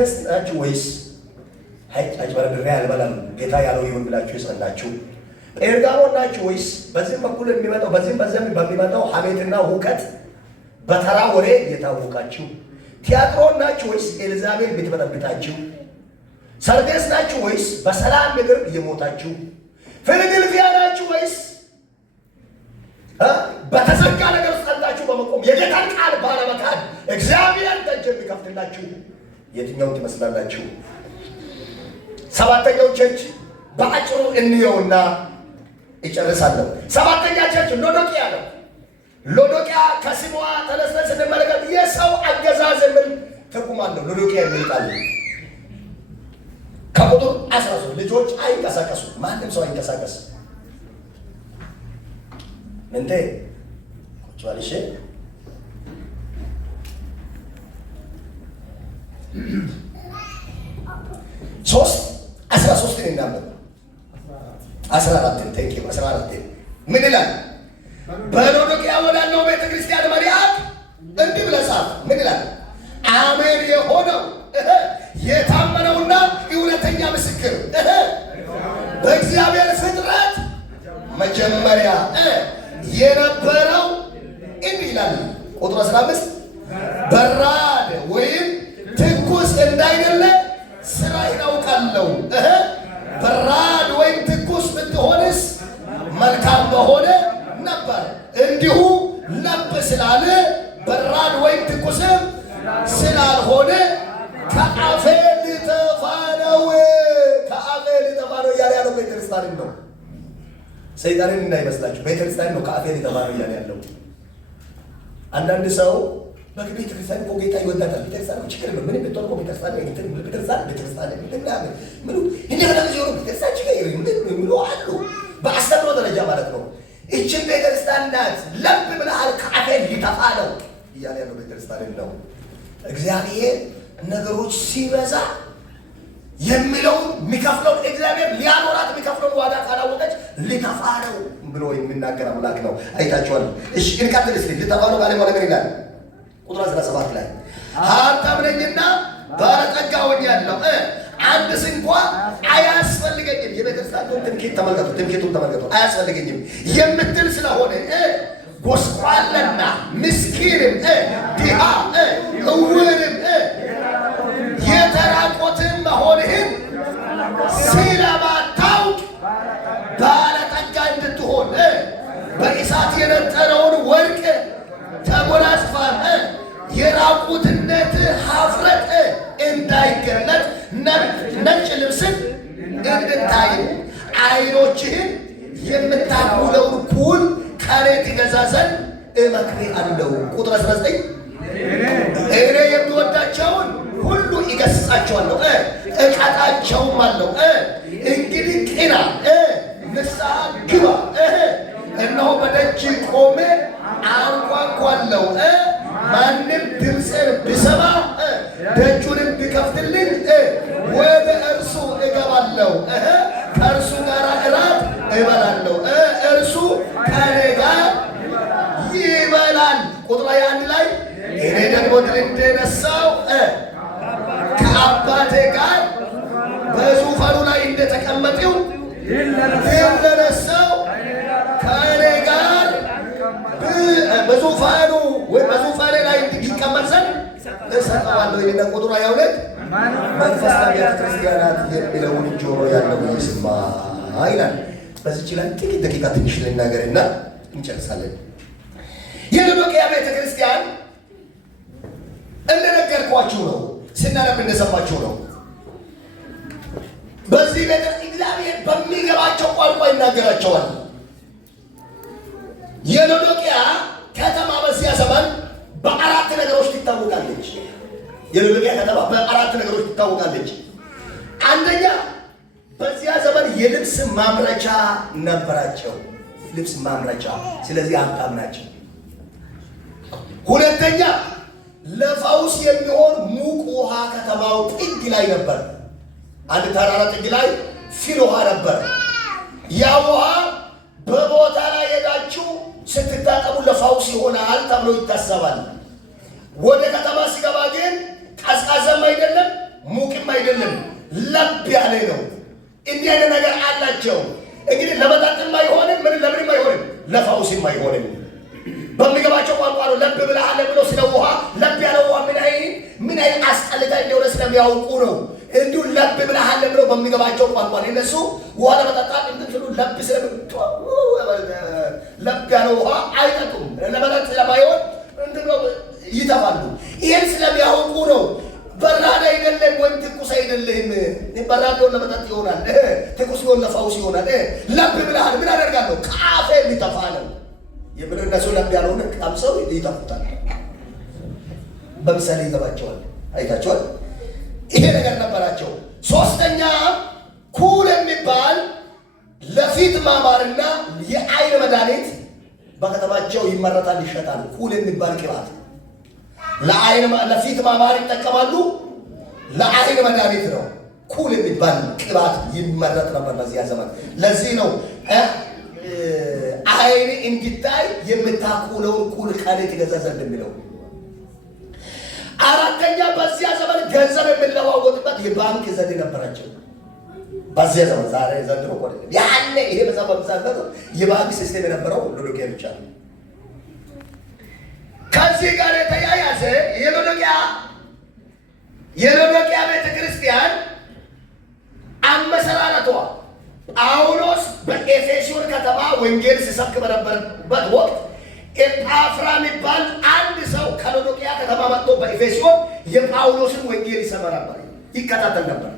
ናችሁ ወይስ አጭበርብሬ አልበላም ጌታ ያለው ይሁን ብላችሁ የጸናችሁ? ጴርጋሞን ናችሁ ወይስ በዚህም በኩል የሚመጣው በዚህም በሚመጣው ሐሜትና ሁከት በተራ ወሬ የታወቃችሁ? ቲያጥሮን ናችሁ ወይስ ኤልዛቤል ብትበጠብጣችሁ? ሰርዴስ ናችሁ ወይስ በሰላም ምድር እየሞታችሁ? ፊላዴልፊያ ናችሁ ወይስ በተዘጋ ነገር ጸንታችሁ በመቆም የጌታን ቃል ባለመካድ እግዚአብሔር ደጅ የሚከፍትላችሁ የትኛውን ትመስላላችሁ? ሰባተኛው ቸርች በአጭሩ እንየውና ይጨርሳለሁ። ሰባተኛ ቸርች ሎዶቅያ ነው። ሎዶቅያ ከስሟ ተነስተን ስንመለከት የሰው አገዛዝ ምን ትርጉም አለው? ሎዶቅያ የሚል ቃል ከቁጥር 13 ልጆች አይንቀሳቀሱ፣ ማንም ሰው አይንቀሳቀስ። እንዴ ቁጭ ባልሽ 13 እናንበብ 14 ቴንኪው 14 ምን ይላል? በሎዶቅያ ወዳለው ቤተ ክርስቲያን መሪያት እንዲህ ብለህ ጻፍ። ምን ይላል? አሜን የሆነው የታመነውና እውነተኛ ምስክር በእግዚአብሔር ፍጥረት መጀመሪያ የነበረው እንዲህ ይላል ቁጥር 15 በራድ ወይም ትኩስ እንዳይደለ ስራ ይናውቃለሁ። በራድ ወይም ትኩስ ብትሆንስ መልካም በሆነ ነበር። እንዲሁ ለብ ስላለ በራድ ወይም ትኩስም ስላልሆነ ከአፌ ልተፋ ነው እያለ ያለው ቤተክርስቲያንን ነው። ሰይጣንን እንዳይመስላችሁ ቤተክርስቲያን ነው ከአፌ ልተፋ ነው እያለ ያለው። አንዳንድ ሰው ቤተክርስቲያን እኮ ጌታ ይወዳታል፣ ቤተክርስቲያን ችግር ነው ምንም ብትሆን እኮ ቤተክርስቲያን የሚሉ አሉ። በአስተምሮ ደረጃ ማለት ነው። ይችን ቤተክርስቲያን ናት ለብ ብለሃል ከአፌ ሊተፋ ነው እያለ ያለው ቤተክርስቲያንን ነው። እግዚአብሔር ነገሮች ሲበዛ የሚለውን የሚከፍለውን እግዚአብሔር ሊያኖራት የሚከፍለውን ዋጋ ካላወቀች ሊተፋ ነው ብሎ የሚናገር አምላክ ነው። አይታችኋል። እሺ እንቀጥል እስኪ። ሊተፋ ነው ካለ ነገር ይላል ቁጥር 17 ላይ ሀብታም ነኝና ባለጠጋ ሆኛለሁ አንድስ እንኳን አያስፈልገኝም። የቤተክርስቲያኑን ትምክህቱን ተመልከቱ። አያስፈልገኝም የምትል ስለሆነ ጎስቋላና ምስኪንም ድሃ እውርም የተራቆትም መሆንህን ስለማታውቅ ባለጠጋ እንድትሆን በእሳት የነጠረውን ወርቅ ተጎናጽፋ የራቁትነት ኀፍረት እንዳይገለጥ ነጭ ልብስን እንድታይ ዓይኖችህን የምታኩለውን ኩል ከሬት ይገዛ ዘንድ እመክርሃለሁ። ቁጥር 19 እኔ የሚወዳቸውን ሁሉ ይገሥጻቸዋለሁ እቀጣቸውም አለው። እንግዲህ ቅና ንስሐ ግባ፣ እነሆ በደጅ ቆሜ አንኳኳለሁ። ማንም ድምፅን ቢሰማ ደጁንም ቢከፍትልኝ ወደ እርሱ እገባለሁ፣ ከእርሱ ጋር እራት እበላለሁ፣ እርሱ ከእኔ ጋር ይበላል። ቁጥር 21 ላይ እኔ ደግሞ ድል እንደነሳው ከአባቴ ጋር በዙፋኑ ላይ እንደተቀመጥሁ ድል እንደነሳው ከእኔ ጋር በዙፋኔ ላይ እንዲቀመጥ ዘንድ እሰጠዋለሁ። ይህን ቁጥር 22 መንፈስ ለቤተ ክርስቲያናት የሚለውን ጆሮ ያለው ይስማ ይላል። በዚች ላይ ጥቂት ደቂቃ ትንሽ ልናገርና እንጨርሳለን። የሎዶቅያ ቤተ ክርስቲያን እንደነገርኳችሁ ነው፣ ስናነብ እንደሰማችሁ ነው። በዚህ ቤተ እግዚአብሔር በሚገባቸው ቋንቋ ይናገራቸዋል። የሎዶቅያ ከተማ በዚያ ዘመን በአራት ነገሮች ትታወቃለች። የሎዶቅያ ከተማ በአራት ነገሮች ትታወቃለች። አንደኛ በዚያ ዘመን የልብስ ማምረቻ ነበራቸው። ልብስ ማምረቻ፣ ስለዚህ ሀብታም ናቸው። ሁለተኛ ለፈውስ የሚሆን ሙቅ ውሃ ከተማው ጥግ ላይ ነበር። አንድ ተራራ ጥግ ላይ ፊል ውሃ ነበር። ያ ውሃ በቦታ ላይ ሄዳችሁ ስትታጠቡ ለፈውስ ይሆናል ተብሎ ይታሰባል። ወደ ከተማ ሲገባ ግን ቀዝቃዛም አይደለም አይደለም፣ ለብ ያለ ነው። እንዲህ አይነት ነገር አላቸው። እንግዲህ ለመጠጥም አይሆንም፣ ለምንም አይሆንም፣ ለፈውስም አይሆንም። በሚገባቸው ቋንቋ ነው ለብ ብለሃል ብሎ ስለ ውሃ ለብ ያለ ውሃ ምን አይነት አስጠልታ እንደሆነ ስለሚያውቁ ነው። እንዲሁ ለብ ብለሃል ብሎ በሚገባቸው ቋንቋ ነው። እነሱ ውሃ ለመጠጣት እንትሉ ለብ ለብ ያለ ውሃ አይጠጡም። ለመጠጥ ስለማይሆን እንትን ይተፋሉ። ይሄን ስለሚያውቁ ነው። በራድ አይደለም ወይም ትኩስ አይደለም። በራድ ቢሆን ለመጠጥ ይሆናል፣ ትኩስ ቢሆን ለፈውስ ይሆናል። ለብ ብለሃል ምን አደርጋለሁ? ከአፌ ሊተፋ ነው የምለው። እነሱ ለብ ያልሆነ ቀምሰው ይተፉታል። በምሳሌ ይገባቸዋል። አይታቸዋል። ይሄ ነገር ነበራቸው። ሶስተኛ ኩል የሚባል ለፊት ማማርና የአይን መድኃኒት በከተማቸው ይመረታል፣ ይሸጣል። ኩል የሚባል ቅባት ለፊት ማማር ይጠቀማሉ። ለአይን መድኃኒት ነው። ኩል የሚባል ቅባት ይመረጥ ነበር በዚያ ዘመን። ለዚህ ነው አይን እንዲታይ የምታኩለውን ኩል ከኔ ትገዛ ዘንድ የሚለው። አራተኛ በዚያ ዘመን ገንዘብ የሚለዋወጥበት የባንክ ዘዴ ነበራቸው። በዚያ ዘመን ዛሬ ዘንድሮ ቆደ ያኔ ይሄ በዛ በብዛት የባንክ ሲስተም የነበረው ሎዶቅያ ብቻ ነው። ከዚህ ጋር የተያያዘ የሎዶቅያ ቤተ ክርስቲያን አመሰራረቷ ጳውሎስ በኤፌሶን ከተማ ወንጌል ሲሰብክ በነበረበት ወቅት ኤጳፍራ የሚባል አንድ ሰው ከሎዶቅያ ከተማ መጥቶ በኤፌሶን የጳውሎስን ወንጌል ይሰማ ነበር፣ ይከታተል ነበር።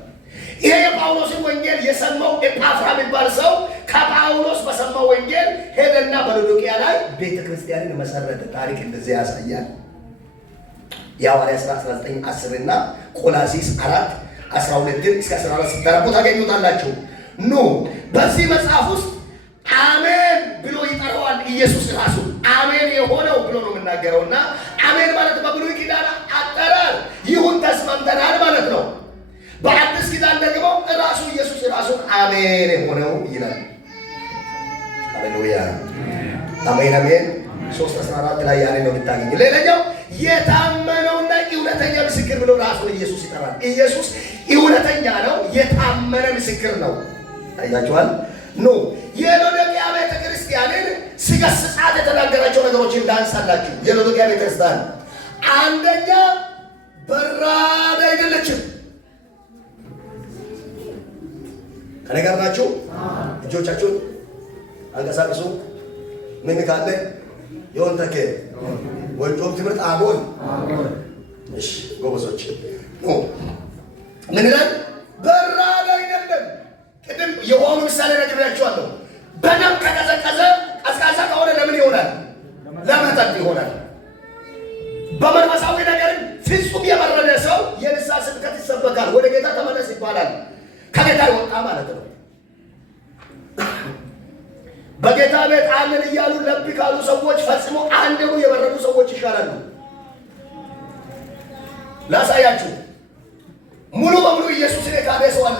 ይሄ የጳውሎስን ወንጌል የሰማው ኤጳፍራ የሚባል ሰው ከጳውሎስ በሰማው ወንጌል ሄደና በሎዶቅያ ላይ ቤተ ክርስቲያንን መሰረተ። ታሪክ እንደዚህ ያሳያል። የሐዋርያት ሥራ 19:10 እና ቆላስይስ 4:12 እስከ 14 ሲተረጉ ታገኙታላችሁ። ኑ በዚህ መጽሐፍ ውስጥ አሜን ብሎ ይጠራዋል ኢየሱስ ራሱ አሜን የሆነው ብሎ ነው የምናገረውና አሜን ማለት በብሉይ ኪዳን አጠራር ይሁን ተስማምተናል ማለት ነው። በአዲስ ኪዳን ደግሞ ራሱ ኢየሱስ ራሱን አሜን የሆነው ይላል። ሃሌሉያ አሜን አሜን። 3:14 ላይ ያለ ነው የምታገኝ። ሌላኛው የታመነውና እውነተኛ ምስክር ብሎ ራሱን ኢየሱስ ይጠራል። ኢየሱስ እውነተኛ ነው፣ የታመነ ምስክር ነው። ታያችኋል። ኖ የሎዶቅያ ቤተ ክርስቲያንን ሲገስጻት የተናገራቸው ነገሮች እንዳንሳላችሁ። የሎዶቅያ ቤተ ክርስቲያን አንደኛ በራድ አይደለችም። ከኔ ጋር ናችሁ? እጆቻችሁን አንቀሳቅሱ። ምን ካለ የሆን ተከ ወንጆም ትምህርት አጎል እሺ፣ ጎበዞች ምን ይላል? በራድ አይደለም። ቅድም የሆኑ ምሳሌ ነግሬያችኋለሁ። በደም ከቀዘቀዘ ቀዝቃዛ ከሆነ ለምን ይሆናል? ለመጠጥ ይሆናል። በመንፈሳዊ ነገር ፍጹም የበረደ ሰው የንስሐ ስብከት ይሰበካል። ወደ ጌታ ተመለስ ይባላል። ከጌታ ይወጣ ማለት ነው። በጌታ ቤት አለን እያሉ ለብ ካሉ ሰዎች ፈጽሞ አንደሩ የበረዱ ሰዎች ይሻላሉ። ላሳያችሁ። ሙሉ በሙሉ ኢየሱስን የካደ ሰው አለ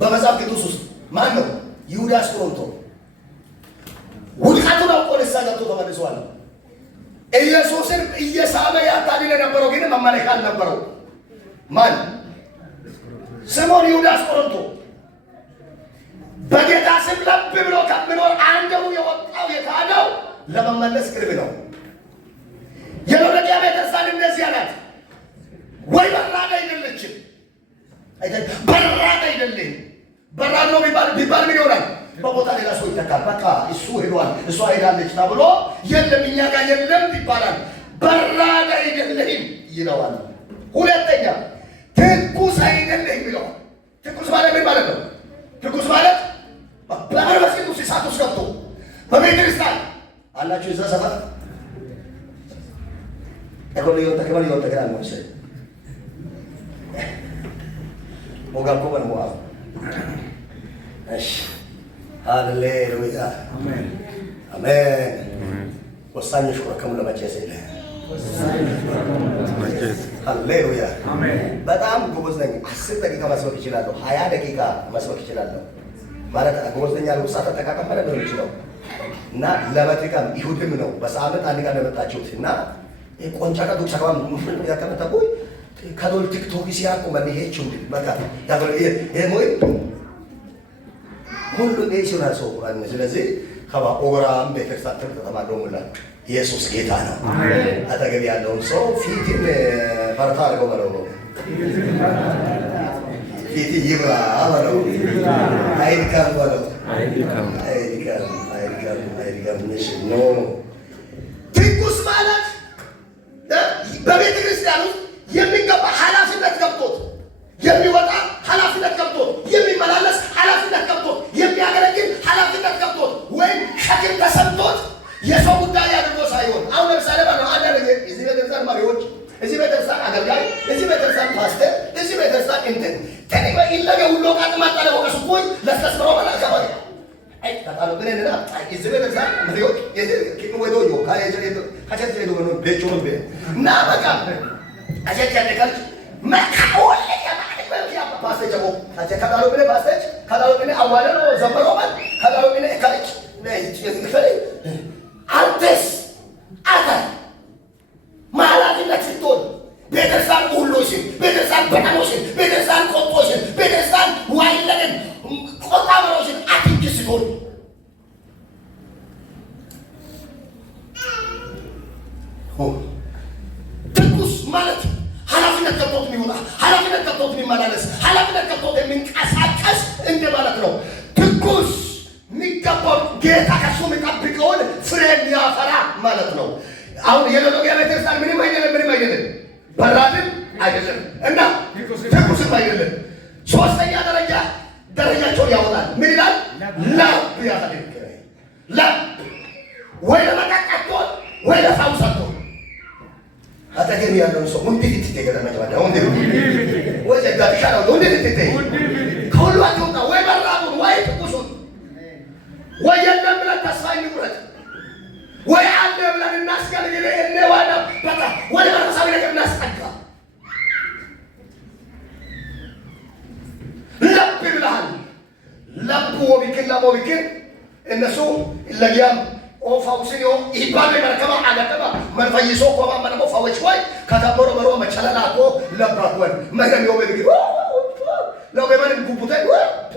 በመጽሐፍ ቅዱስ ውስጥ። ማን ነው? ይሁዳ አስቆሮንቶ። ውድቀቱን አውቆ ንስሐ ገብቶ ተመልሷል። ኢየሱስን እየሳመ ያታድል የነበረው ግን መመለሻ አልነበረው። ማን? ስምዖን ይሁዳ አስቆሮንቶ። በጌታ ስም ለብ ብሎ ከሚኖር አንደሩ የወጣው የካደው ለመመለስ ቅርብ ነው። የሎዶቅያ ቤተክርስቲያን እንደዚህ አላት። ወይ በራድ አይደለችም፣ በራድ አይደለም። በራድ ነው ቢባል ምን ይሆናል? በቦታ ሌላ ሰው ይተካል። በቃ እሱ ሄዷል፣ እሷ ሄዳለች ተብሎ የለም እኛ ጋር የለም ይባላል። በራድ አይደለም ይለዋል። ሁለተኛ ትኩስ አይደለም ይለዋል። ትኩስ ማለት ምን ማለት ነው? ትኩስ ማለት በመንፈስ ቅዱስ እሳት ውስጥ ገብቶ በቤተ ክርስቲያን አላችሁ። እዛ ሰፈር ተከበል ተከራል ነው ሰይ ሞጋኮ በነዋ እሺ ሃሌሉያ አሜን አሜን። ወሳኝ ሽኩረከሙ ለማጨስ ይለ ሃሌሉያ አሜን። በጣም ጎበዝ ነኝ። 10 ደቂቃ መስበክ ይችላለሁ፣ 20 ደቂቃ መስበክ ይችላለሁ። ማለት ጎበዝ ነኝ ያለው ሰዓት ተጠቃቀም ማለት ነው ይችላል። እና ለመጥቀም ይሁድም ነው በሳምንት አንድ ቀን ለመጣችሁት እና ቆንጫ ቀዱ ሰካም ያከመተቆይ ካዶል ቲክቶክ ሲያቆ ማንሄቹ በቃ ያበል የሞይ ሁሉ ለይሽራ ሰው ቁርአን ስለዚህ ከባ ኦግራም ቤተክርስቲያን ተማደሙላ ኢየሱስ ጌታ ነው። አጠገብ ያለውን ሰው ፊትን ፈርታ አድርገው በለው ፊት ይብራ በለው አይድከም በለው አይድከም ነው። ትኩስ ማለት በቤተ ክርስቲያን ውስጥ የሚገባ ኃላፊነት ገብቶት የሚወጣ ኃላፊነት ገብቶት የሚመላለስ ኃላፊነት ገብቶት የሚያገለግል ኃላፊነት ገብቶት ወይም ሸክም ተሰምቶት የሰው ጉዳይ አድርጎ ሳይሆን አሁን ለምሳሌ አንዳንድ እዚህ ቤተክርስቲያን መሪዎች፣ እዚህ ቤተክርስቲያን አገልጋይ፣ እዚህ ቤተክርስቲያን ፓስተር፣ እዚህ ቤተክርስቲያን እንትን ተኒባ ኢላገ ሁሉ ቃጥማጣለ ወቀስኩኝ ለስተስሮ ባላከባይ አይ ታታሉ ብለና እዚህ ቤተክርስቲያን መሪዎች የዚህ ወዶ ዮ ካቸ ነው ቤቾ ነው እና በቃ አጀት ያደካል መካወል ያ ፓስተር ጀሞ ካቸ ካዳሉ ብለ ፓስተር ካዳሉ ብለ አዋለ ነው ዘመሮ ማለት ካዳሉ ብለ ካች አንተስ አታ ማላፊነት ስትሆን ቤተክርስቲያን ሁሉሽን ቤተክርስቲያን በቀኖሽን ቤተክርስቲያን ቆጦሽን ቤተክርስቲያን ዋይለንን ቆጣበሮሽን አትንክ ስትሆን ትኩስ ማለት ኃላፊነት ገብቶት የሚወጣ ኃላፊነት ገብቶት የሚመላለስ ኃላፊነት ገብቶት የሚንቀሳቀስ እንደ ማለት ነው። ትኩስ የሚገባው ጌታ ከሱ የሚጠብቀውን ፍሬ የሚያፈራ ማለት ነው። አሁን የሎዶቅያ ቤተክርስቲያን ምንም አይደለም በራድም አይደለም እና ትኩስም አይደለም። ሶስተኛ ደረጃቸውን ያወጣል። ምን ይላል? ላብ ያሳድግ ላብ ወይ ለመጠጣት ወይ ለፈውስ ሰጥቶ አጠገብ ያለውን ሰው እንዴት ትተገለመ ወይ ዘጋትሻ ነው እንዴት ትተይ ከሁሉ አትወጣ ወይ በራዱን ወይ ትኩሱን ወይ የለም ብለን ተስፋ እንቁረጥ ወይ አለ ብለን እናስገልግል ዋና በቃ ወደ መንፈሳዊ ነገር እናስጠጋ። ለብ ብለሃል። ለብ ወቢክን እነሱ ለጊያም ኦፋውሲዮ ይባል መርከባ አለከባ መንፈይሶ ቆማ ማነው ፋዎች ወይ ከተበሮ በሮ መቸላላቆ ለባቆን ማይረም ይወበግ ለው በማንም ጉቡታ ወጥቶ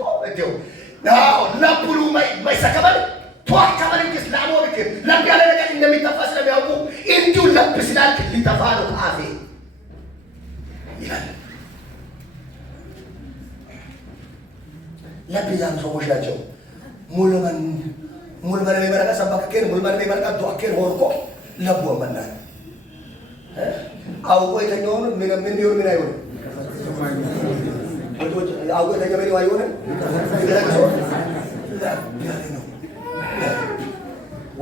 ናው ለብሉ ማይሰከበል ተዋከበል እንግስ ላሞልክ ለብ ያለ ነገር እንደሚጠፋ ስለሚያውቁ እንዲሁ ለብ ስላልክ ሊጠፋ ነው አፌ ይላል። ለብ ያሉ ሰዎች ናቸው። ሙሉመን የመረቀ ሰባከከን ሙሉመን የመረቀ ዶአከን ሆርኮ ለብ ወመና አውቆ የተኛውን ምን ይሁን ምን አይሆን አውቆ የተኛው አይሆን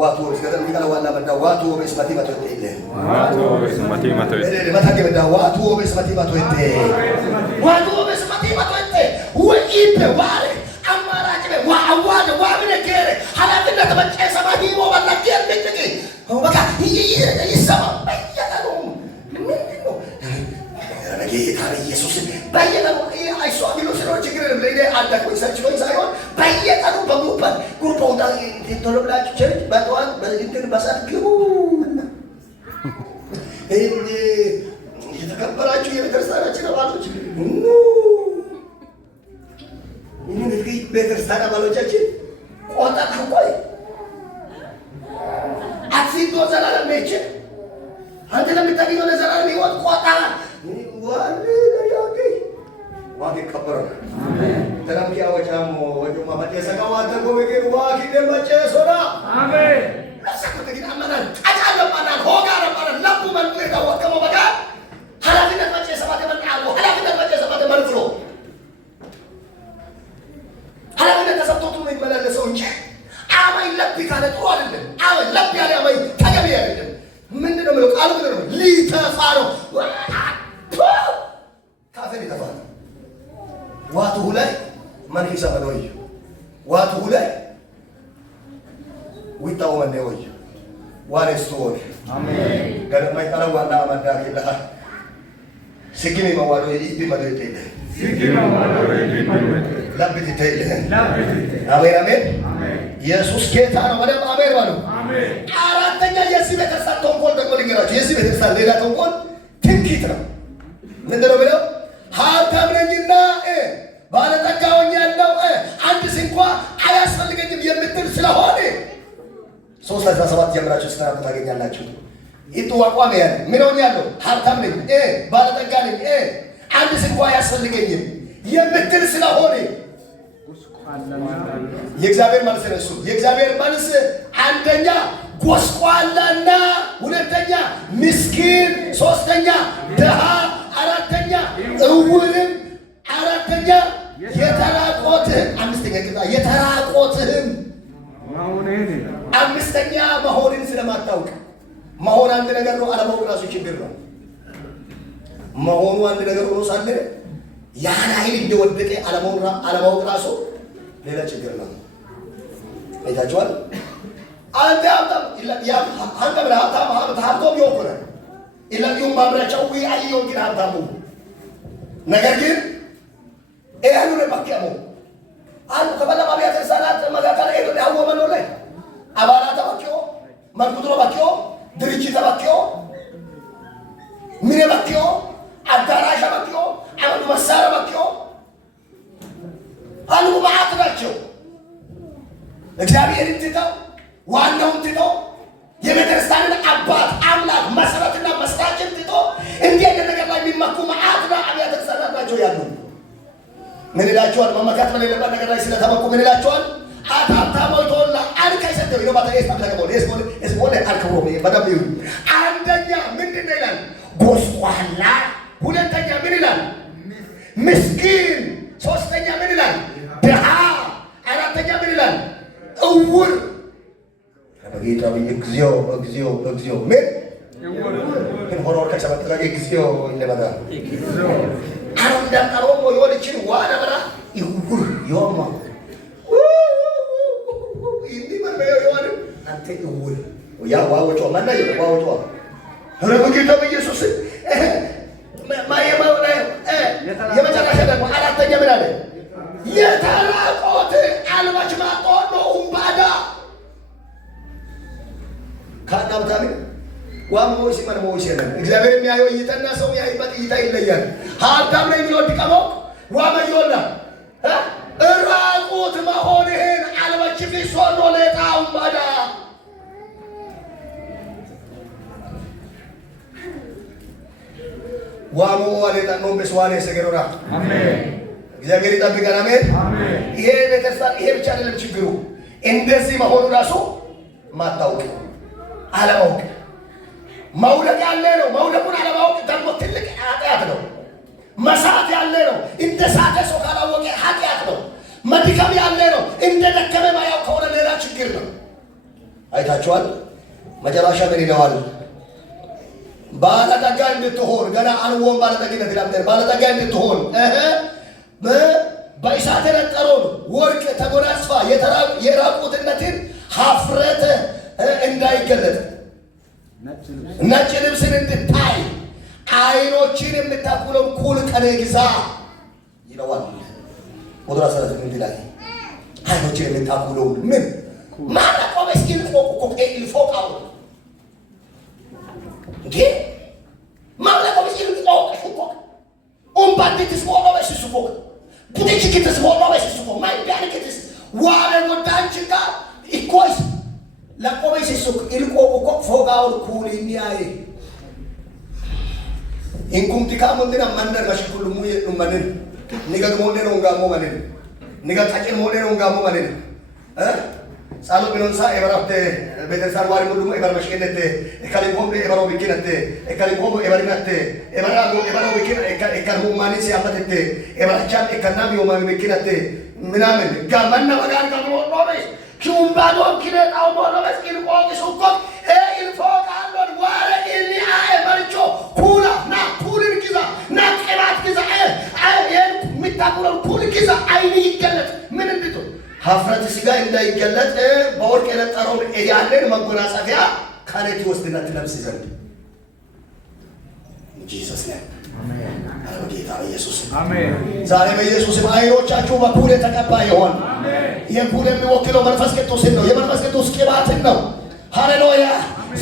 ዋቱ እስከደም ይቀላ ዋና መዳ ዋቱ በስማቲ ማቶቴ ዋቱ በስማቲ ማቶቴ ለማታከ መዳ ዋቱ በስማቲ ማቶቴ ዋቱ በስማቲ ማቶቴ ወኢብ ዋር አማራጭ ዋአዋደ ዋብነ ገረ ሐላፊነት በጨሰባ ሂሞ ባላከር ለጥቂ በቃ ይሰማ በየቀኑ ምንድነው ጌታ ኢየሱስ በየቀኑ አይሶ አግሎስ ነው ችግር የለም ለኔ አዳቆይ ሰርችሎኝ ሳይሆን በየቀኑ ጉሩፕ ወጣ ቶሎ ብላችሁ ቸርች በጠዋት በእንትን በሰዓት ግቡ። የተከበራችሁ የቤተክርስቲያናችን አባሎች እንግዲህ ቤተክርስቲያን አባሎቻችን ቆጣ ቆይ አትሲቶ ዘላለም ነች አንተ ለምታገኘው ለዘላለም ህይወት ቆጣ ዋቂ ከበረ አሜን ተራምኪያ ወጫሞ ወጁማ ማጨሰጋ ዋተ ጎበጌ ዋቂ ደመጨሶራ አሜን ለሰኩት ግን አማናል አጫለማናል ሆጋረማናል ለቡ መንኩ የተወከመ በቃ ሐላፊነት መጨሰባት መንቃሉ ሐላፊነት መጨሰባት መንፍሎ ሐላፊነት ተሰጥቶት ነው የሚመላለሰው እንጂ አማይ ለብ ካለ ጥሩ አይደለም። አማይ ለብ ያለ አማይ ተገቢ አይደለም። ምንድነው ነው ቃሉ ምንድነው? ሊተፋረው ካፈን ይተፋል ዋቱ ላይ ማን ይሰማው ይዩ ዋቱ ላይ ዊታው ማን ነው ይዩ ዋሬስቶር አሜን ገረማይ ታላው ዋና ማዳቂ ለሃ ሲግሚ ማዋሎ ይዲ ማደቴ ሲግሚ ማዋሎ ይዲ ማደቴ ለብት ተይለ አሜን አሜን ኢየሱስ ጌታ ነው። ወደ አሜን ባሉ አሜን። አራተኛ የዚህ ቤተክርስቲያን ተንኮል ደግሞ ልንገራችሁ። የዚህ ቤተክርስቲያን ሌላ ተንኮል ትንኪት ነው። ምንድነው ብለው ሀብታም ነኝና ባለጠጋ ሆኛለሁ አንድ እንኳ አያስፈልገኝም የምትል ስለሆነ 3:17 ጀምራችሁ ስትራቱ ታገኛላችሁ። ይጥዋቋም ያለ ምንሆን ያለው ሀብታም ነኝ ባለጠጋ ነኝ አንድ እንኳ አያስፈልገኝም የምትል ስለሆነ የእግዚአብሔር መልስ ነው። እሱ የእግዚአብሔር መልስ አንደኛ ጎስቋላና፣ ሁለተኛ ምስኪን፣ ሶስተኛ ድሃ፣ አራተኛ እውርም፣ አራተኛ የተራቆትህም፣ አምስተኛ ቅጣ የተራቆትህም፣ አምስተኛ መሆንን ስለማታውቅ መሆን አንድ ነገር ነው፣ አለማወቅ ራሱ ችግር ነው። መሆኑ አንድ ነገር ሆኖ ሳለ ያን ኃይል እንደወደቀ አለማወቅ ራሱ ሌላ ችግር ነው። አይታችኋል። አንተ ሀብታም አንተ ብለህ ሀብታም ይሆነ ኢላቂውን ማምራቻው አይየው ግን ሀብታሙ ነገር ግን ይሄን ነው ባከሙ አንተ ከበላ ማቢያ ተሳናት መጋካለ ኤዶ ያወመ ነው ላይ አባላት ተባኪዮ ማንቁጥሮ ባኪዮ ድርጅት ተባኪዮ ምን ባኪዮ አዳራሽ ባኪዮ አሁን መሳሪያ ባኪዮ አሉ ማዓት ናቸው። እግዚአብሔርን ትተው ዋናውን ትተው የቤተክርስቲያንን አባት አምላክ መሰረትና መስራችን ትተው እንዲህ አይነት ነገር ላይ የሚመኩ ማዓትና አብያተ ክርስቲያናት ናቸው ያሉ። ምን ይላቸዋል? መመካት በሌለበት ነገር ላይ ስለተመኩ ምን ይላቸዋል? አታታሞይ ተወላ አልካይ ሰደው ነው ባታ ኤስፓ ተገበው ኤስፖል አልከብሮ በደም ይሁን። አንደኛ ምንድን ነው ይላል? ጎስቋላ። ሁለተኛ ምን ይላል? ምስኪን። ሶስተኛ ምን ይላል? ድሃ። አራተኛ ምን ይላል? እውር። በጌታ በእግዚኦ እግዚኦ እግዚኦ ምን ግን ሆኖር ከሰበተላ እግዚኦ ይለበዳ አሁን ደምጣሮሞ ይወልችን ዋና በራ ይውር ይወማ እንዴ ማነው ይዋል አንተ ይውር ያ ዋወጮ ማነው ዋወጮ ኧረ በጌታ በኢየሱስ ማየማው ላይ የመጨረሻ ደግሞ አራተኛ ምን አለ? የተራቆት አልባች ማቆን ነው ኡምባዳ ካዳምታሚ ዋሞሽ ማነሞሽ ያለ እግዚአብሔር የሚያየው እይታና ሰው የሚያይበት እይታ ይለያል። ሀብታም ነኝ ብሎ ዲቀመው ዋመዮላ እራቁት መሆንህን አልባች ፊሶሎ ለታ ኡምባዳ ዋሞ ዋሌታ ነው መስዋዕት የሰገሮራ አሜን። እግዚአብሔር ይጠብቀን። አሜን። ይሄ ቤተክርስቲያን ይሄ ብቻ አይደለም ችግሩ፣ እንደዚህ መሆኑ ራሱ ማታውቅ አለማወቅ መውደቅ ያለ ነው። መውደቁን አለማወቅ ደግሞ ትልቅ ኃጢአት ነው። መሳት ያለ ነው። እንደ ሳተ ሰው ካላወቀ ኃጢአት ነው። መድከም ያለ ነው። እንደ ደከመ ማያው ከሆነ ሌላ ችግር ነው። አይታችኋል። መጨረሻ ምን ይለዋል? ባለጠጋ እንድትሆን ገና አንወም ባለጠግነት ይላል። ባለጠጋ እንድትሆን በእሳት የነጠረውን ወርቅ ተጎናጽፋ የራቁትነትን ሀፍረት እንዳይገለጥ ነጭ ልብስን እንድታይ አይኖችን የምታኩለውን ኩል ቀኔ ግዛ ይለዋል። ቁጥር 18 ላይ አይኖችን የምታኩለውን ምን ማለቆ መስኪን ቆቆ ኢልፎቃው እንዴ ማለቆ መስኪን ቆቆ ኡምባዲትስ ሞሎ በሽሱቆ ቡዲችኪትስ ሞሎ በሽሱቆ ማይዳንኪትስ ዋለ ወዳንቺካ ኢኮይስ ለቆበይ ሲሱቅ ኢልቆቆ ፎጋውን ኩሊኒያይ ኢንኩም ቲካሙ እንዲና መንደር በሽኩሉ ሙይ ዱመንን ንገግ ሞኔ ነው ጋሞ ማንን ንገግ ታጭን ሞኔ ነው ጋሞ ማንን ሳሎ ቢኖንሳ ኤበራፍቴ ቤተሰብ ዋሪ ሙሉ ኤበር መሽከነቴ ኤካሊኮም ኤበሮ ቢኪነቴ ኤካሊኮም ኤበርናቴ ኤበራጎ ኤበሮ ቢኪነ ኤካልሙ ማኒስ ያመተቴ ኤበራቻም ኤካናሚ ወማሚ ቢኪነቴ ምናምን ጋማና ወዳን ጋሞ ሮበስ ቹምባዶም ኪነጣው ሞሎበስ ኢልቆቅ ሱቆ ኢልፎቃሎን ዋረ ኢሊ አይ መርቾ ኩላ ና ኩልን ኪዛ ና ቅባት ኪዛ አየን ሚታቁለው ኩል ኪዛ አይን ይገለጥ ምን እንድቶ ሀፍረት ስጋ እንዳይገለጥ በወርቅ የነጠረውን ያንን መጎናጸፊያ ካለት ይወስድና ትለብስ ዘንድ ኢየሱስ ነው። አሜን። ጌታ ኢየሱስ አሜን። ዛሬ በኢየሱስም አይኖቻችሁ በኩል የተቀባ ይሆን። አሜን። የኩል የሚወክለው መንፈስ ቅዱስን ነው። የመንፈስ ቅዱስ ቅባትን ነው። ሃሌሉያ።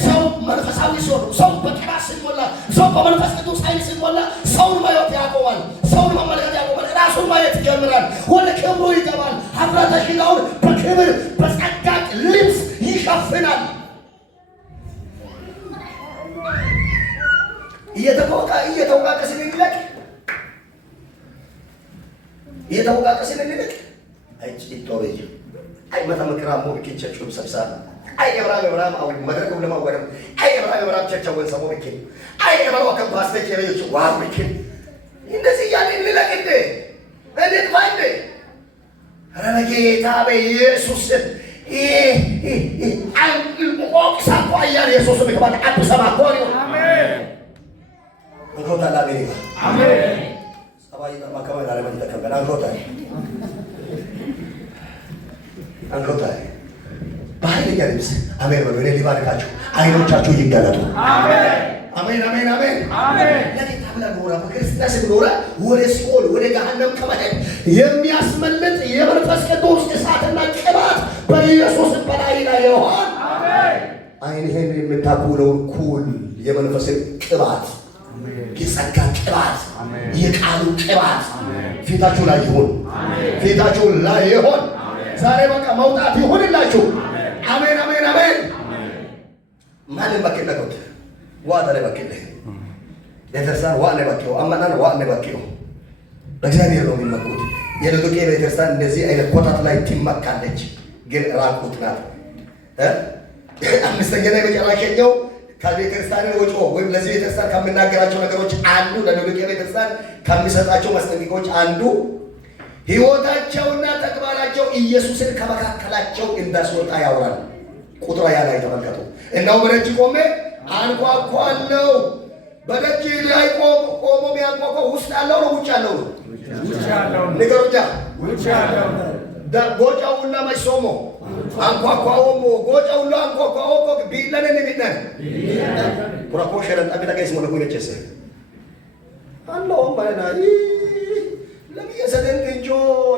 ሰው መንፈሳዊ ሲሆን ሰው በቅባት ሲሞላ ሰው በመንፈስ ቅዱስ ኃይል ሲሞላ ሰውን ማየት ያቆማል። ሰውን መመልከት ያቆማል። ራሱን ማየት ይጀምራል። ወደ ክብሩ ይገባል። ኀፍረተ ሥጋውን በክብር በጸጋ ልብስ ይሸፍናል። እየተወቃቀስን እንለቅ አይጭቶበይ አይ መተመክራሞ ቢኬቸቹም ሰብሳና አይ ኤብራም አው መድረክ ለማወረም አይ ኤብራም ቸቸወን ሰሞ ቢኬ አይ ኤብራም ከፓስተር የለች ዋው ቢኬ እንደዚህ ያለ እንለቅ እንዴ እንዴት ባይደ ረጌታ በኢየሱስ ኦክሳ ቋያር ኢየሱስ ምክባል አብሰማ ኮሪዮ አሜን ወዶታ ላሜሪካ አሜን ሰባይ ማከባ ላለ ተከበና አንጎታ በኃይለኛ ልብስ አሜን በሉ። እኔ ሊባርካችሁ አይኖቻችሁ ይገለጡ። አሜን አሜን አሜን አሜን። ለጌታ ብላ ኖራ በክርስትና ስም ኖራ ወደ ሲኦል ወደ ገሃነም ከመሄድ የሚያስመልጥ የመንፈስ ቅዱስ እሳትና ቅባት በኢየሱስ በላይ ላይ ይሆን። አሜን። አይንህን የምታኩለውን ኩል የመንፈስን ቅባት የጸጋ ቅባት የቃሉ ቅባት ፊታችሁ ላይ ይሁን። ፊታችሁ ላይ ይሁን። ዛሬ በቃ መውጣት ይሁንላችሁ። አሜን አሜን አሜን። ማንም በከለከውት ዋታ ላይ በከለ ቤተክርስቲያን ዋኔ በከው አማናን ዋኔ በከው በእግዚአብሔር ነው የሚመኩት። የሎዶቄ ቤተክርስቲያን እንደዚህ አይነት ኮታት ላይ ትመካለች፣ ግን ራቁት ናት። አምስተኛ ላይ መጨረሻው ከቤተክርስቲያን ወጪ ወይም ለዚህ ቤተክርስቲያን ከምናገራቸው ነገሮች አንዱ ለሎዶቄ ቤተክርስቲያን ከሚሰጣቸው ማስጠንቀቂያዎች አንዱ ሕይወታቸውና ተግባራቸው ኢየሱስን ከመካከላቸው እንዳስወጣ ያወራል። ቁጥር ያ ላይ ተመልከቱ። እነሆ በደጅ ቆሜ አንኳኳለሁ። በደጅ ላይ ቆሞ የሚያንኳኳው ውስጥ ያለው ነው ውጭ ያለው ነው? ንገሩኛ። ጎጫውና መሶሞ አንኳኳውሞ ጎጫውላ አንኳኳው ቢለንን ቢለን ፕሮፖርሽን ጠብጠቀስ ሞለኩ ይለቸሰ አላህ ማለና ለሚየሰደን እንጆ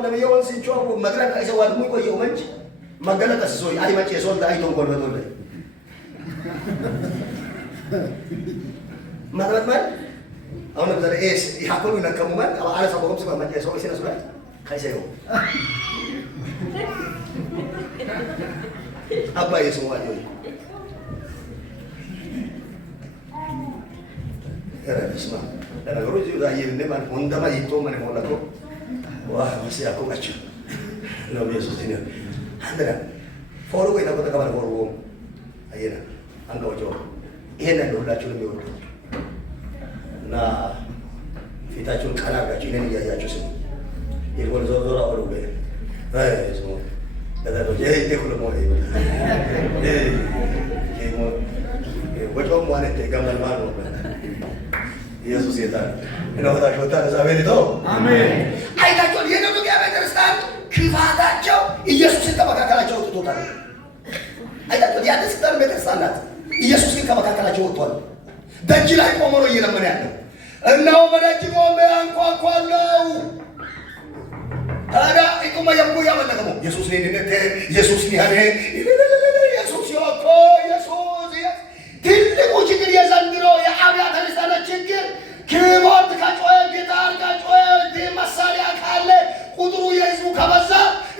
ለሚየወን ሲንቾ መግለጥ አይሰዋል ሙይ ቆየው መንጭ መገለጥ ሰው አይ መጭ ሰው አይቶን ቆልበቶለ ማለት አሁን ለምሳሌ ኤስ ያቆሉ ለከሙማን አለ ሰቦም ሲባ መጭ ሰው ሲነሱ ላይ ካይሰው አባዬ ሰው አየው ረስማ ለነገሩ እዚህ ጋር ይልነማን ወንደማ ይቶ ማን ሆነኮ ዋህ ወሲያ ኮካች ነው ኢየሱስ ነው አንደና ፎሎ ወይ ነው ተቀበለ ፎሎ አየና አንጋውጆ ይሄን ሁላችሁ ነው የሚወዱ እና ፊታችሁን ቀና አድርጋችሁ ይሄን እያያችሁ ስሙ ይልወል ዞራ ወሩ በይ አይዞ ለዳዶ የይኩል ሞይ የሞ ወጆም ማለት ገመል ማሩ ኢየሱስ ይታል ነው ታሽወታ ለዛቤልቶ አሜን። አይታችሁ የሎዶቄ ቤተክርስቲያን ክፋታቸው ኢየሱስን ከመካከላቸው ወጥቶታል። አይታችሁ የአዲስ ኪዳን ቤተክርስቲያን ናት። ኢየሱስን ከመካከላቸው ወጥቷል። ደጅ ላይ ቆሞ ነው እየለመነ ያለው። እነሆ በደጅ ቆሜ አንኳኳለሁ። ታዲያ ኢቁማ የሙ ያመለከሙ ኢየሱስ ነኝነቴ ኢየሱስ ነኝ ኢየሱስ ይወቆ ኢየሱስ ትልቁ ችግር የዘንድሮ የአብያተ ክርስቲያናት ችግር ኪቦርድ ከጮኸ ጊታር ከጮኸ መሳሪያ ካለ ቁጥሩ የህዝቡ ከበዛ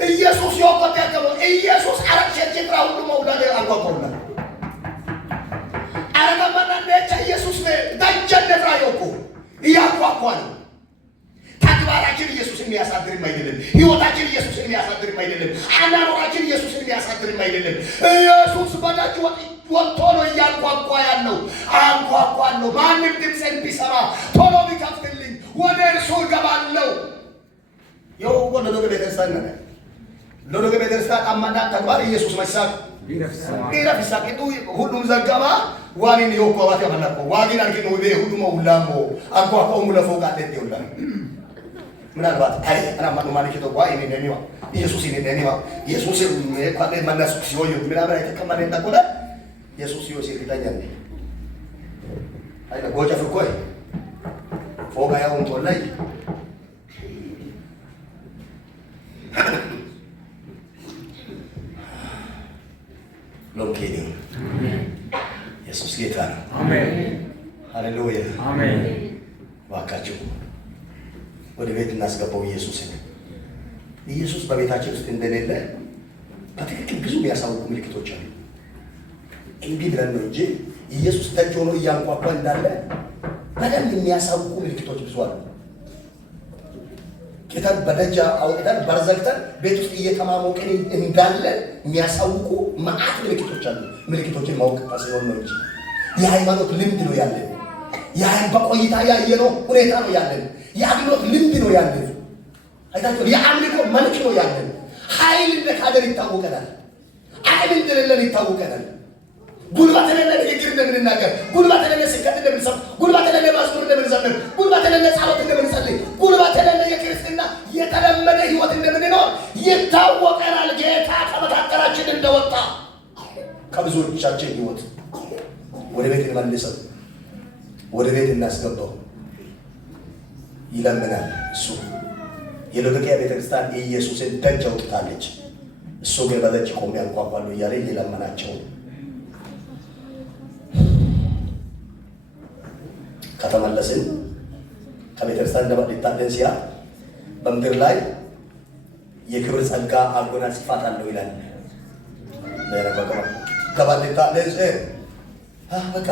ኢየሱስ ይወቆት ያከሙ ኢየሱስ አረቸችራ ሁሉ መውላደ አንኳኳውና አረጋማና ነቻ ኢየሱስ ደጀነት ላይ ወቆ ያኳኳል። ተግባራችን ኢየሱስን የሚያሳድርም አይደለም። ህይወታችን ኢየሱስን የሚያሳድርም አይደለም። አናኖራችን ኢየሱስን የሚያሳድርም አይደለም። ኢየሱስ በደጅ ወጥቶ ነው እያንኳኳ ያለው። አንኳኳለሁ፣ ማንም ድምፅን ቢሰማ ቶሎ ቢከፍትልኝ ወደ እርሱ እገባለሁ። ይኸው ለሎዶቄ ቤተክርስቲያን ነው። ለሎዶቄ ቤተክርስቲያን አማና ተግባር ኢየሱስ መሳቅ ቢረፍሳቅ ሁሉም ዘገባ ዋኒን ይወቆባት ያመላቆ ዋኒን አርኪ ነው ይሄ ሁሉ መውላሞ አንኳኳው ሙለፎቅ አደት ይውላል። ምናልባት አይ አና ማንማን ይተው ዋይ እኔ ነኝዋ ኢየሱስ እኔ ነኝዋ ኢየሱስ የኳደ ማናስ ሲሆዩ ምናምን አይተከማነ እንደቆለ ኢየሱስ ይወሲል ይታኛል። አይና ጎጫ ፍቆይ ፎጋ ያውን ጦላይ ሎኬኒ ኢየሱስ ጌታ ነው። አሜን ሃሌሉያ አሜን። ዋካ እባካችሁ ወደ ቤት እናስገባው ኢየሱስን። ኢየሱስ በቤታችን ውስጥ እንደሌለ በትክክል ብዙ የሚያሳውቁ ምልክቶች አሉ። እንዲህ ብለን ነው እንጂ ኢየሱስ ደጅ ሆኖ እያንኳኳ እንዳለ በደንብ የሚያሳውቁ ምልክቶች ብዙ አሉ። ጌታን በደጃ አውጥተን በርዘግተን ቤት ውስጥ እየተማሞቅን እንዳለ የሚያሳውቁ መዓት ምልክቶች አሉ። ምልክቶችን ማወቅ ሳይሆን ነው እንጂ የሃይማኖት ልምድ ነው ያለን። በቆይታ ያየነው ሁኔታ ነው ያለን። የአገልግሎት ልምድ ነው ያለን። አይታችሁ የአምልኮ መልክ ነው ያለን። ኃይል እንደካደር ይታወቀናል። አቅም እንደሌለን ይታወቀናል። ጉልበት የሌለ ንግግር እንደምንናገር፣ ጉልበት የሌለ ስብከት እንደምንሰብክ፣ ጉልበት የሌለ መዝሙር እንደምንዘምር፣ ጉልበት የሌለ ጸሎት እንደምንጸልይ፣ ጉልበት የሌለ የክርስትና የተለመደ ህይወት እንደምንኖር ይታወቀናል። ጌታ ከመካከላችን እንደወጣ ከብዙዎቻችን ህይወት ወደ ቤት እንመልሰው፣ ወደ ቤት እናስገባው ይለምናል። እሱ የሎዶቅያ ቤተክርስቲያን ኢየሱስን ደጅ አውጥታለች። እሱ ግን በደጅ ቆሜ አንኳኳለሁ እያለ እየለመናቸው ከተመለስን ከቤተክርስቲያን ሊታደን ሲያ በምድር ላይ የክብር ጸጋ አጎናጽፋታለሁ ይላል። ከባሊታደን በቃ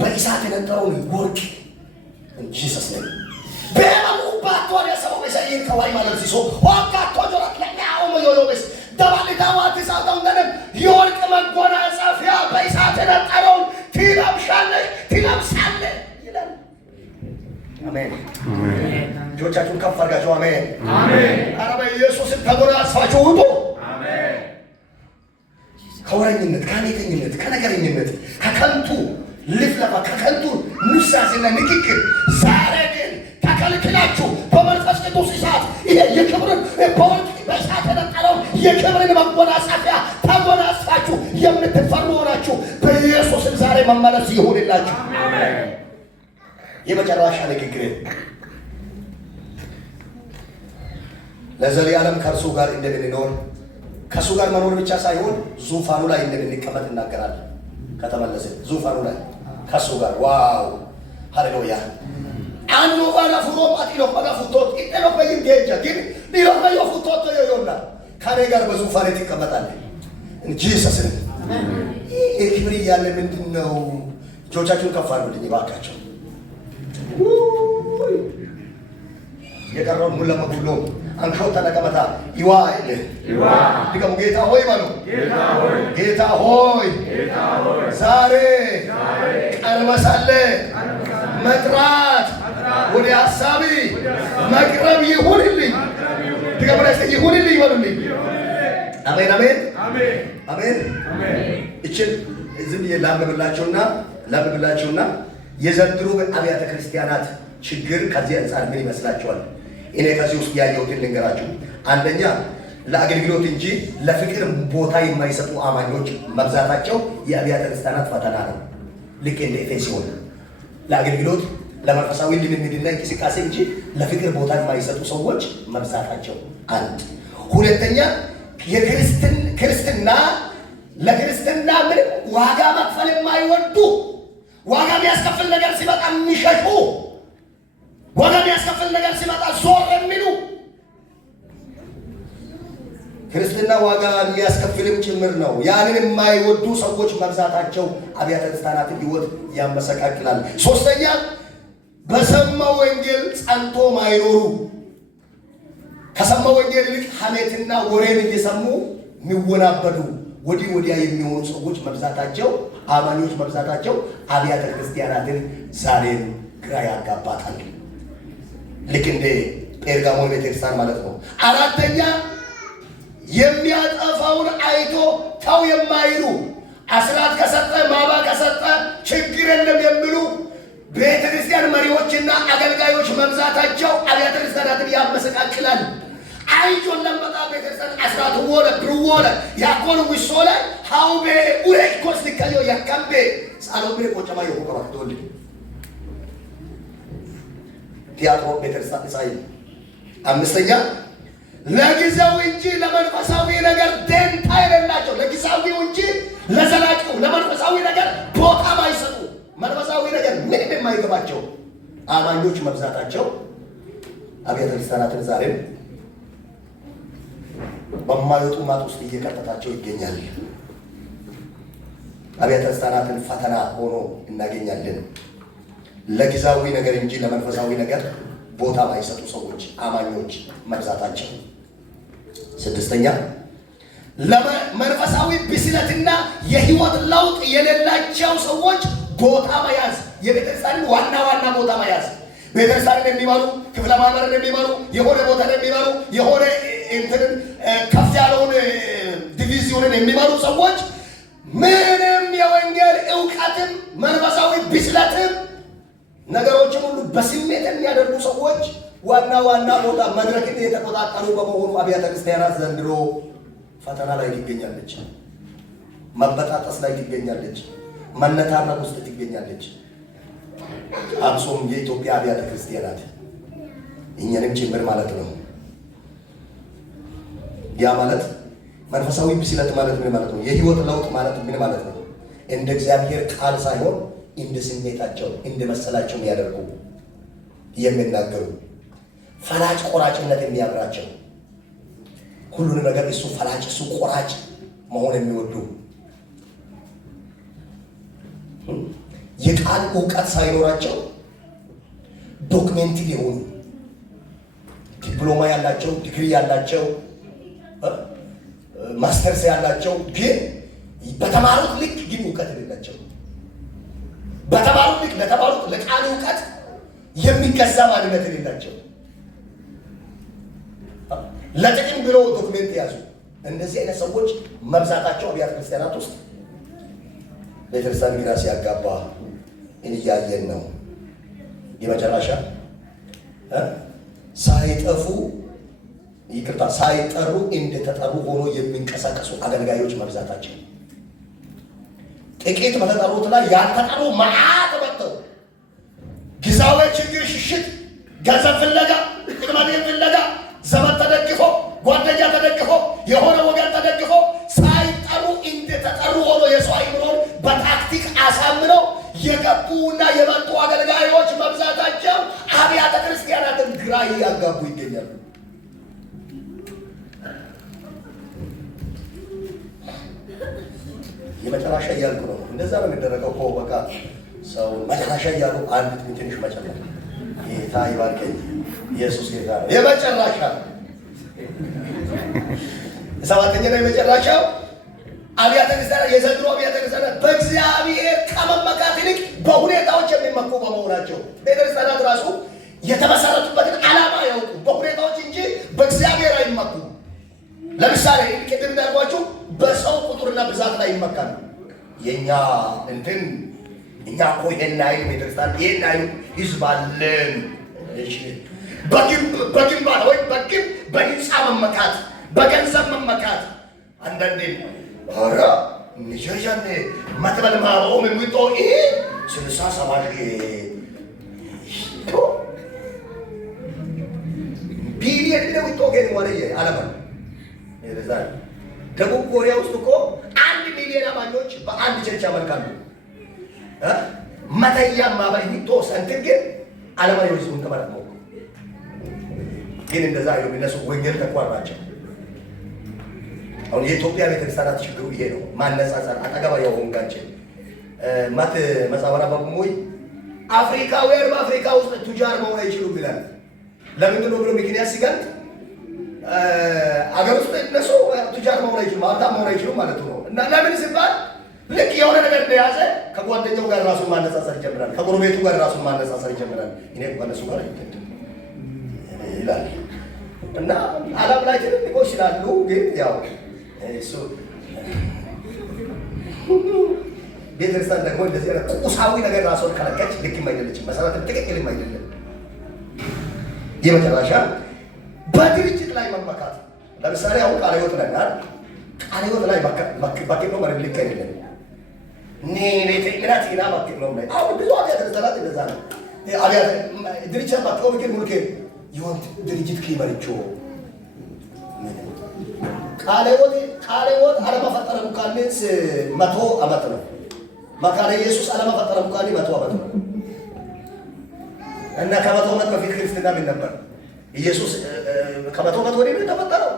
በእሳት የነጠረውን ወርቅ ጂሰስ ነው በማኑ ባቶሪ ሰው በሰይን ከዋይ ማለት ሲሶ ወቃቶ ጆራት ለኛው ሞዮሎበስ ደባሊታዋት ሳውታው እንደም የወርቅ መጎናጸፊያ በእሳት የነጠረውን ትለብሻለሽ ይላል። አሜን። እጆቻችሁን ከፍ አድርጋችሁ አሜን አሜን። ኧረ በኢየሱስም ተጎናጽፋችሁ ውጡ። አሜን። ከወረኝነት፣ ከኔተኝነት፣ ከነገረኝነት፣ ከከንቱ ልፍለፋ፣ ከከንቱ ንሳሴና ንግግር ዛሬ ግን ተከልክላችሁ በመንፈስ ቅዱስ እሳት ይሄ የክብርን በወርቅ በእሳት የነጠረውን የክብርን መጎናጸፊያ ተጎናጽፋችሁ የምትፈሩ ሆናችሁ በኢየሱስም ዛሬ መመለስ ይሁንላችሁ። አሜን። የመጨረሻ ንግግር ለዘላለም ከእርሱ ጋር እንደምንኖር ከእሱ ጋር መኖር ብቻ ሳይሆን ዙፋኑ ላይ እንደምንቀመጥ እናገራለን። ከተመለስን ዙፋኑ ላይ ከእሱ ጋር ዋው ሃሌሉያ አንዱ ባላፉሮ አጥሎ ባላፉቶት ኢጤሎ በይም ጌጃ ግን ዲሎ ባዮ ፉቶቶ ይሆና ካኔ ጋር በዙፋኔ ትቀመጣለህ እንጂ ጂሰስ ይሄ ክብር ያለ ምንድነው? እጆቻችሁን ከፍ አድርጉልኝ እባካችሁ። የቀረውን ሙሉ ለሙሉ አንከው ተነቀመታ ይዋይል ድገሙ። ጌታ ሆይ በሉ። ጌታ ሆይ ዛሬ ቀርበሳለ መጥራት ወደ ሐሳቢ መቅረብ ይሁንልኝ። ድገሙ። ይሁንልኝ በሉልኝ። አሜን አሜን አሜን። እችን ዝም ላንብብላችሁና የዘንድሮ አብያተ ክርስቲያናት ችግር ከዚህ አንፃር ምን ይመስላችኋል? እኔ ከዚህ ውስጥ ያየሁትን ልንገራችሁ። አንደኛ ለአገልግሎት እንጂ ለፍቅር ቦታ የማይሰጡ አማኞች መብዛታቸው የአብያተ ክርስቲያናት ፈተና ነው። ልክ እንደ ኤፌሶን ለአገልግሎት ለመንፈሳዊ ልምምድና እንቅስቃሴ እንጂ ለፍቅር ቦታ የማይሰጡ ሰዎች መብዛታቸው አንድ። ሁለተኛ ክርስትና ለክርስትና ምንም ዋጋ መክፈል የማይወዱ ዋጋ የሚያስከፍል ነገር ሲመጣ የሚሸሹ ዋጋ የሚያስከፍል ነገር ሲመጣ ዞር የሚሉ ክርስትና ዋጋ የሚያስከፍልም ጭምር ነው። ያንን የማይወዱ ሰዎች መብዛታቸው አብያተ ክርስቲያናትን ሕይወት ያመሰቃቅላል። ሶስተኛ በሰማው ወንጌል ጸንቶ ማይኖሩ ከሰማው ወንጌል ይልቅ ሐሜትና ወሬን እየሰሙ የሚወናበዱ ወዲህ ወዲያ የሚሆኑ ሰዎች መብዛታቸው አማኞች መብዛታቸው አብያተ ክርስቲያናትን ዛሬም ግራ ያጋባታል። ልክ እንደ ጴርጋሞን ቤተክርስቲያን ማለት ነው። አራተኛ የሚያጠፋውን አይቶ ተው የማይሉ አስራት ከሰጠ ማባ ከሰጠ ችግር የለም የሚሉ ቤተክርስቲያን መሪዎችና አገልጋዮች መብዛታቸው አብያተ ክርስቲያናትን ያመሰቃቅላል። አይጆን ለመጣ ቤተክርስቲያን አስራት ወለ ብሩወለ ያቆሉ ዊሶለ ሃውቤ ኡሬክ ኮስት ከዮ ያካምቤ ሳሎቤ ቆጨማ ይቆቀባል ተወልድ ቲያትሮ ቤተክርስቲያን ሳይ አምስተኛ ለጊዜው እንጂ ለመንፈሳዊ ነገር ደንታ የሌላቸው ለጊዜው እንጂ ለዘላቂው ለመንፈሳዊ ነገር ቦታ ማይሰጡ መንፈሳዊ ነገር ምንም የማይገባቸው አማኞች መብዛታቸው አብያተ ክርስቲያናትን ዛሬም በማይወጡ ማጥ ውስጥ እየከተታቸው ይገኛል። አብያተ ክርስቲያናትን ፈተና ሆኖ እናገኛለን። ለጊዜያዊ ነገር እንጂ ለመንፈሳዊ ነገር ቦታ ማይሰጡ ሰዎች አማኞች መብዛታቸው። ስድስተኛ ለመንፈሳዊ ብስለትና የህይወት ለውጥ የሌላቸው ሰዎች ቦታ መያዝ፣ የቤተክርስቲያንን ዋና ቦታ መያዝ፣ ቤተክርስቲያንን የሚመሩ ክፍለ ማህበርን የሚመሩ የሆነ ቦታን የሚመሩ የሆነ እንትንን ከፍ ያለውን ዲቪዚዮንን የሚመሩ ሰዎች ምንም የወንጌል እውቀትም መንፈሳዊ ብስለትም ነገሮችን ሁሉ በስሜት የሚያደርጉ ሰዎች ዋና ቦታ መድረክን የተቆጣጠሩ በመሆኑ አብያተ ክርስቲያናት ዘንድሮ ፈተና ላይ ትገኛለች፣ መበጣጠስ ላይ ትገኛለች፣ መነታረክ ውስጥ ትገኛለች። አብሶም የኢትዮጵያ አብያተ ክርስቲያናት እኛንም ጭምር ማለት ነው። ያ ማለት መንፈሳዊ ብስለት ማለት ምን ማለት ነው? የህይወት ለውጥ ማለት ምን ማለት ነው? እንደ እግዚአብሔር ቃል ሳይሆን እንደ ስሜታቸው እንደ መሰላቸው የሚያደርጉ የሚናገሩ ፈላጭ ቆራጭነት የሚያምራቸው ሁሉንም ነገር እሱ ፈላጭ እሱ ቆራጭ መሆን የሚወዱ የቃል እውቀት ሳይኖራቸው ዶክሜንትድ የሆኑ ዲፕሎማ ያላቸው ዲግሪ ያላቸው ማስተርስ ያላቸው ግን በተማሩት ልክ ግን እውቀት የሌላቸው በተማሩት ልክ ለተማሩት ለቃል እውቀት የሚገዛ ማንነት የሌላቸው ለጥቅም ብሎ ዶክሜንት ያዙ። እንደዚህ አይነት ሰዎች መብዛታቸው አብያተ ክርስቲያናት ውስጥ ቤተክርስቲያን ግራ ሲያጋባ እያየን ነው። የመጨረሻ ሳይጠሩ እንደተጠሩ ሆኖ የሚንቀሳቀሱ አገልጋዮች መብዛታቸው፣ ጥቂት በተጠሩት ላይ ያልተጠሩ መዓት መጥተው ጊዜያዊ ችግር ሽሽት፣ ገንዘብ ፍለጋ፣ ጥቅማጥቅም ፍለጋ፣ ዘመድ ተደግፎ፣ ጓደኛ ተደግፎ፣ የሆነ ወገን ተደግፎ ሳይጠሩ እንደተጠሩ ሆኖ የሰው አይምሮን በታክቲክ አሳምነው የገቡና የመጡ አገልጋዮች መብዛታቸው አብያተ ክርስቲያናትን ግራ እያጋቡ ይገኛሉ። የመጨረሻ እያልኩ ነው። እንደዛ ነው የሚደረገው እኮ በቃ ሰው መጨረሻ እያሉ አንድ ትንሽ መጨረሻ ጌታ ይባርከኝ። ኢየሱስ ጌታ ነው። የመጨረሻ ሰባተኛ ነው የመጨረሻው አብያተ ክርስቲያናት የዘንድሮ አብያተ ክርስቲያናት በእግዚአብሔር ከመመካት ይልቅ በሁኔታዎች የሚመኩ በመሆናቸው ቤተክርስቲያናት ራሱ የተመሰረቱበትን ዓላማ ያውቁ በሁኔታዎች እንጂ በእግዚአብሔር አይመኩ። ለምሳሌ ቅድም እንዳልኳችሁ በሰው ቁጥርና ብዛት ላይ ይመካሉ። የኛ እንትን እኛ እኮ ይሄን አይል ቤተክርስቲያን ይሄን አይል ህዝብ አለን። እሺ በግንባታ ወይ በህንፃ መመካት፣ በገንዘብ መመካት አንዳንዴ ኧረ ንሸሻን መትበል ማበኦም የሚጦ ይሄ 67 ቢሊየን ነው ይጦገን ወለየ አለማን ይረዛ። ደቡብ ኮሪያ ውስጥ እኮ 1 ሚሊዮን አማኞች በአንድ ቸርች ያመልካሉ። መተያ ማባይ ይጦስ እንትን ግን አለማን ይወስዱን ተባረክ ነው። ግን እንደዛ አይሉ እነሱ ወንጌል ተቋራቸው። አሁን የኢትዮጵያ ቤተክርስቲያናት ችግሩ ይሄ ነው። ማነጻጸር አጠገባ ያው ወንጋችን ማት መጻወራ በሙይ አፍሪካውያን በአፍሪካ ውስጥ ቱጃር መሆን አይችሉም ይላል። ለምንድን ነው ብሎ ምክንያት ሲገልጥ አገር ውስጥ እነሱ ቱጃር መሆን አይችሉም፣ ሀብታም መሆን አይችሉም ማለት ነው። እና ለምን ሲባል ልክ የሆነ ነገር እንደያዘ ከጓደኛው ጋር ራሱን ማነጻጸር ይጀምራል፣ ከጎረቤቱ ጋር ራሱን ማነጻጸር ይጀምራል። እኔ ከነሱ ጋር ይላል እና ዓለም ላይ ትልልቆች ይችላሉ ግን ያው እሱ ቤተክርስቲያን ደግሞ እንደዚህ አይነት ቁሳዊ ነገር ራሱን ከለቀች ልክ አይደለችም። መሰረት ትክክልም አይደለም። የመጨረሻ በድርጅት ላይ መመካት። ለምሳሌ አሁን ቃለ ሕይወት ላይ ቃለ ሕይወት ላይ ባኬት ነው ማለት ልክ አይደለም። ቤተ እምነት ና ባኬት ነው ላይ አሁን ብዙ አብያተ ክርስቲያናት እንደዛ ነው። አብያተ ድርጅት ባኬው ምክር ሙልኬ ይሆን ድርጅት ከይመርቾ ቃለ ሕይወት አለመፈጠረ ሙካኔስ 100 ዓመት ነው። መካነ ኢየሱስ አለመፈጠረ ሙካኔ 100 ዓመት ነው። እና ከመቶ ዓመት በፊት ክርስትና ምን ነበር? ኢየሱስ ከመቶ ዓመት ወዲህ ነው የተፈጠረው።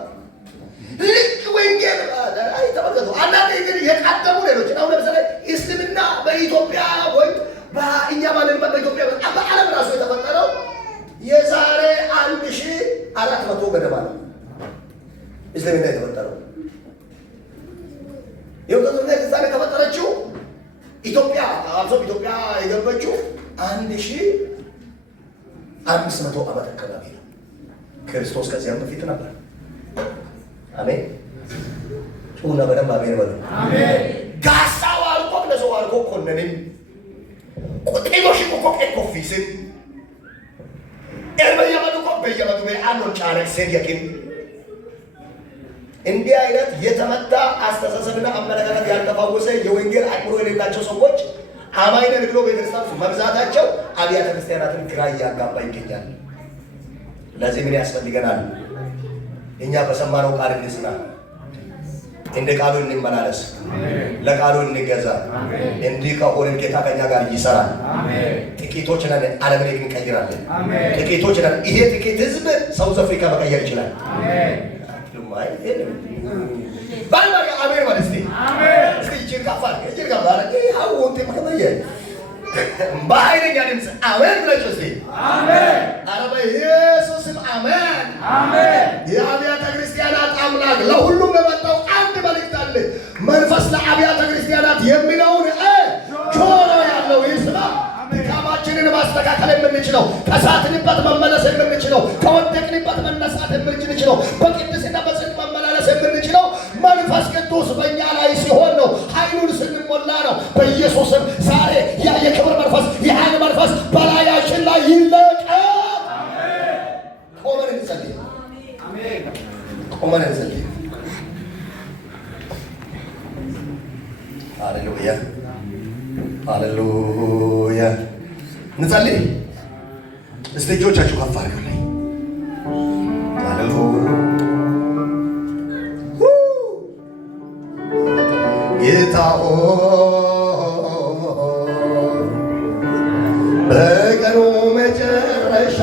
ልክ ወንጌል አይ ተመልከቱ። አንዳንዴ ግን የቀደሙ ሌሎች አሁን ለምሳሌ እስልምና በኢትዮጵያ ወይ በእኛ ባለንበት በኢትዮጵያ በዓለም ራሱ የተፈጠረው የዛሬ 1400 ገደማ ነው እስልምና የተፈጠረው። የወጣቱና የዛሬ ተፈጠረችው ኢትዮጵያ አብሶ ኢትዮጵያ የገባችው 1500 ዓመት አካባቢ ነው። ክርስቶስ ከዚያም በፊት ነበር። አሜን። ጩና በደንብ አሜን በሉ። አሜን። ጋሳው አልቆ ለሰው አልቆ ኮነንም ቆጤሎሽ ቆቆ ኮፊስን ኤርበያመዱ በየመዱ በአንዶን ጫለቅ ሰዲያኪን እንዲህ አይነት የተመታ አስተሳሰብና አመለካከት ያልተፋወሰ የወንጌል አቅሮ የሌላቸው ሰዎች አማኝ ነን ብሎ ቤተክርስቲያን መብዛታቸው አብያተ ክርስቲያናትን ግራ እያጋባ ይገኛል። ለዚህ ምን ያስፈልገናል? እኛ በሰማነው ቃል እንስማ፣ እንደ ቃሉ እንመላለስ፣ ለቃሉ እንገዛ። እንዲህ ከሆንን ጌታ ከኛ ጋር ይሰራል። ጥቂቶች ነን፣ ዓለምን እንቀይራለን። ጥቂቶች ነን። ይሄ ጥቂት ህዝብ ሳውዝ አፍሪካ መቀየር ይችላል። ባልባሪ አሜን ማለት እስቲ አሜን። እስቲ ይችላል ይችላል ይሄው ወንቴ መከበየ በኃይለኛ ድምፅ አሜን ብላችሁ እስቲ አሜን። ኧረ በኢየሱስም አሜን አሜን። የአብያተ ክርስቲያናት አምላክ ለሁሉም የመጣው አንድ መልእክት አለ። መንፈስ ለአብያተ ክርስቲያናት የሚለውን ጆሮ ያለው ይስማ። ድካማችንን ማስተካከል የምንችለው፣ ከሳትንበት መመለስ የምንችለው፣ ከወደቅንበት መነሳት የምንችለው፣ በቅድስና በጽድቅ መመላለስ የምንችለው መንፈስ ቅዱስ በእኛ ላይ ሲሆን ነው። ኃይሉን ስንሞላ ነው። በኢየሱስም ዛሬ ያ የክብር መንፈስ የኃይል መንፈስ በላያችን ላይ ይለቀቅ። ቆመን እንጸልይ። ቆመን እንጸልይ። ሃሌሉያ ሃሌሉያ። እንጸልይ። እስቲ እጆቻችሁ ከፍ አድርጉልኝ። ሃሌሉያ ጌታ በቀኑ መጨረሻ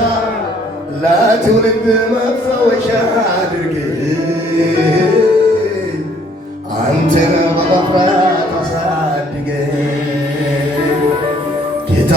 ለትውልድ መፈወሻ አድርገኝ፣ አንተን በመፍራት አሳድገኝ ጌታ